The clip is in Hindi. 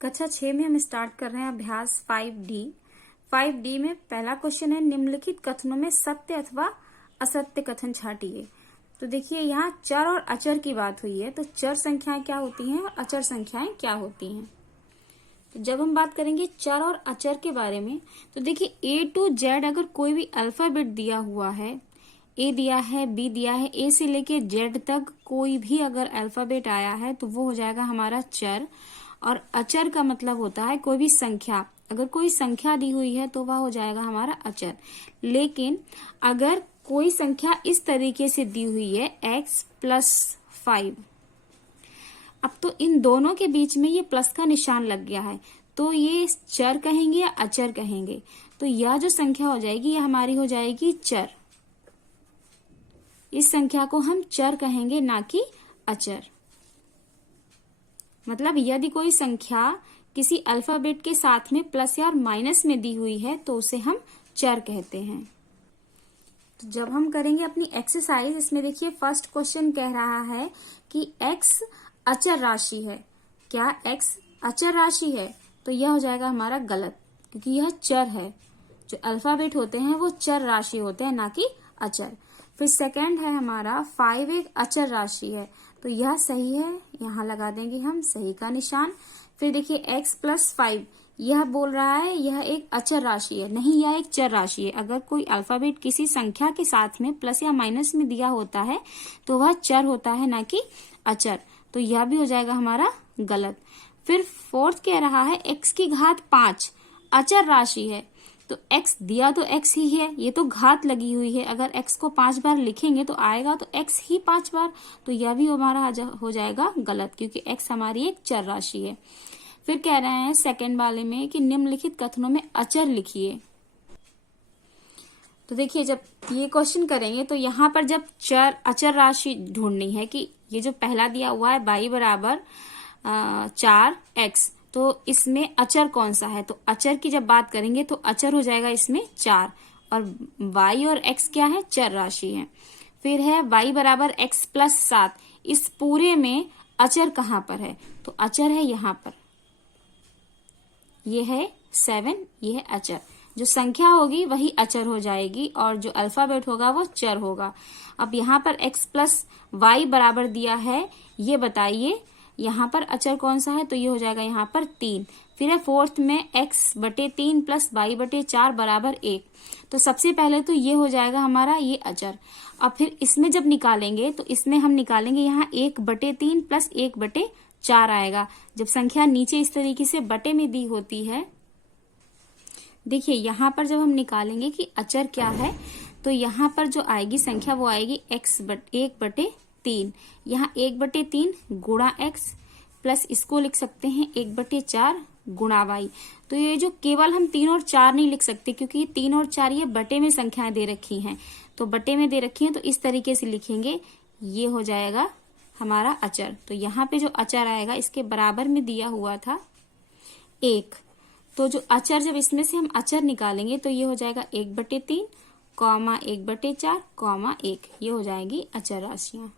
कक्षा 6 में हम स्टार्ट कर रहे हैं अभ्यास 5D। 5D में पहला क्वेश्चन है, निम्नलिखित कथनों में सत्य अथवा असत्य कथन छांटिए। तो देखिए यहाँ चर और अचर की बात हुई है, तो चर संख्याएं क्या होती हैं और अचर संख्याएं क्या होती हैं। तो जब हम बात करेंगे चर और अचर के बारे में, तो देखिए A to Z अगर कोई भी अल्फाबेट दिया हुआ है, A दिया है, B दिया है, A से लेके Z तक कोई भी अगर अल्फाबेट आया है तो वो हो जाएगा हमारा चर। और अचर का मतलब होता है कोई भी संख्या, अगर कोई संख्या दी हुई है तो वह हो जाएगा हमारा अचर। लेकिन अगर कोई संख्या इस तरीके से दी हुई है x+5, अब तो इन दोनों के बीच में ये प्लस का निशान लग गया है, तो ये चर कहेंगे या अचर कहेंगे। तो यह जो संख्या हो जाएगी यह हमारी हो जाएगी चर। इस संख्या को हम चर कहेंगे, ना कि अचर। मतलब यदि कोई संख्या किसी अल्फाबेट के साथ में प्लस या माइनस में दी हुई है तो उसे हम चर कहते हैं। तो जब हम करेंगे अपनी एक्सरसाइज, इसमें देखिए फर्स्ट क्वेश्चन कह रहा है कि x अचर राशि है। क्या x अचर राशि है? तो यह हो जाएगा हमारा गलत, क्योंकि यह चर है। जो अल्फाबेट होते हैं वो चर राशि होते हैं, ना कि अचर। फिर सेकंड है हमारा 5 एक अचर राशि है, तो यह सही है, यहाँ लगा देंगे हम सही का निशान। फिर देखिए x+5, यह बोल रहा है यह एक अचर राशि है, नहीं यह एक चर राशि है। अगर कोई अल्फाबेट किसी संख्या के साथ में प्लस या माइनस में दिया होता है तो वह चर होता है, ना कि अचर। तो यह भी हो जाएगा हमारा गलत। फिर फोर्थ कह रहा है x⁵ अचर राशि है, तो x दिया तो x ही है, ये तो घात लगी हुई है। अगर x को 5 बार लिखेंगे तो आएगा तो x ही 5 बार, तो यह भी हमारा हो जाएगा गलत, क्योंकि x हमारी एक चर राशि है। फिर कह रहे हैं सेकंड वाले में कि निम्नलिखित कथनों में अचर लिखिए। तो देखिए जब ये क्वेश्चन करेंगे तो यहाँ पर जब चर अचर राशि ढूंढनी है कि ये जो पहला दिया हुआ है y बराबर 4x, तो इसमें अचर कौन सा है। तो अचर की जब बात करेंगे तो अचर हो जाएगा इसमें 4, और y और x क्या है, चर राशि है। फिर है y बराबर x+7, इस पूरे में अचर कहाँ पर है, तो अचर है यहाँ पर, ये है 7, ये है अचर। जो संख्या होगी वही अचर हो जाएगी और जो अल्फाबेट होगा वो चर होगा। अब यहाँ पर x+y बराबर दिया है, ये बताइए यहाँ पर अचर कौन सा है, तो ये हो जाएगा यहाँ पर 3। फिर है फोर्थ में x/3 + y/4 बराबर 1, तो सबसे पहले तो ये हो जाएगा हमारा ये अचर। अब फिर इसमें जब निकालेंगे तो इसमें हम निकालेंगे यहाँ 1/3 + 1/4 आएगा। जब संख्या नीचे इस तरीके से बटे में दी होती है, देखिए यहाँ पर जब हम निकालेंगे कि अचर क्या है, तो यहाँ पर जो आएगी संख्या वो आएगी x/1/3, यहाँ 1/3 गुणा x प्लस इसको लिख सकते हैं 1/4 गुणा y। तो ये जो केवल हम 3 और 4 नहीं लिख सकते, क्योंकि 3 और 4 ये बटे में संख्याएं दे रखी हैं, तो बटे में दे रखी हैं तो इस तरीके से लिखेंगे, ये हो जाएगा हमारा अचर। तो यहाँ पे जो अचर आएगा इसके बराबर में दिया हुआ था 1, तो जो अचर जब इसमें से हम अचर निकालेंगे तो ये हो जाएगा 1/3, 1/4, 1, ये हो जाएगी अचर राशियां।